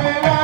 Amen.